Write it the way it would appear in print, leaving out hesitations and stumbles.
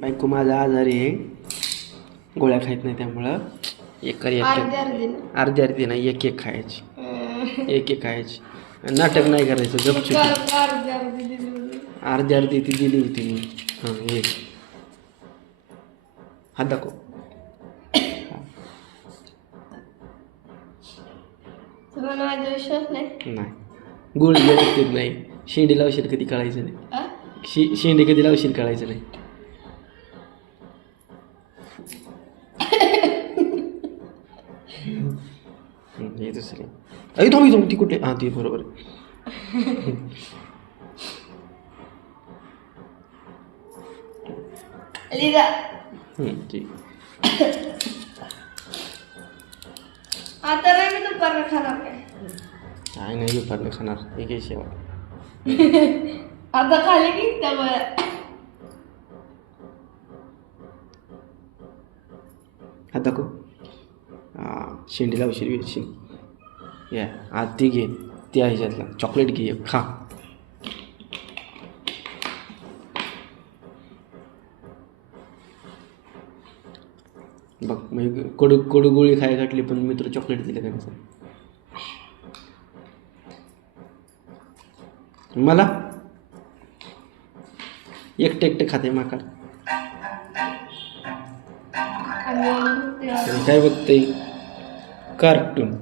बायको माझा आजारी आहे, गोळ्या खायत नाही, त्यामुळं एक अर्धी अर्धी नाही, एक एक खायची, एक एक खायची. नाटक नाही करायचं, गपचूप. अर्धी अर्धी ती दिली होती मी. हां, एक हात दाखव. नाही, गोळी व्यवस्थित नाही. शेंडी लावशील कधी कळायचं नाही. शेंडी कधी लावशील कळायचं नाही. हे दुसरे अरे थांब ती कुठे? हां, ती बरोबर. ठीक. आता नाही मी दुपारला खाणार काय नाही दुपारनं खाणार, एक शेवा. आता खाली की त्यामुळे हात दाखव. शेंडी लावशील वेशील. या आज ती घे, ती आहे ह्याच्यातला चॉकलेट घे, खा. बघ मग कडू कडू गोळी खाय घातली, पण मी तुला चॉकलेट दिलं का कसं? मला एकटे एकटे खाते माकड. काय बघते? कार्टून.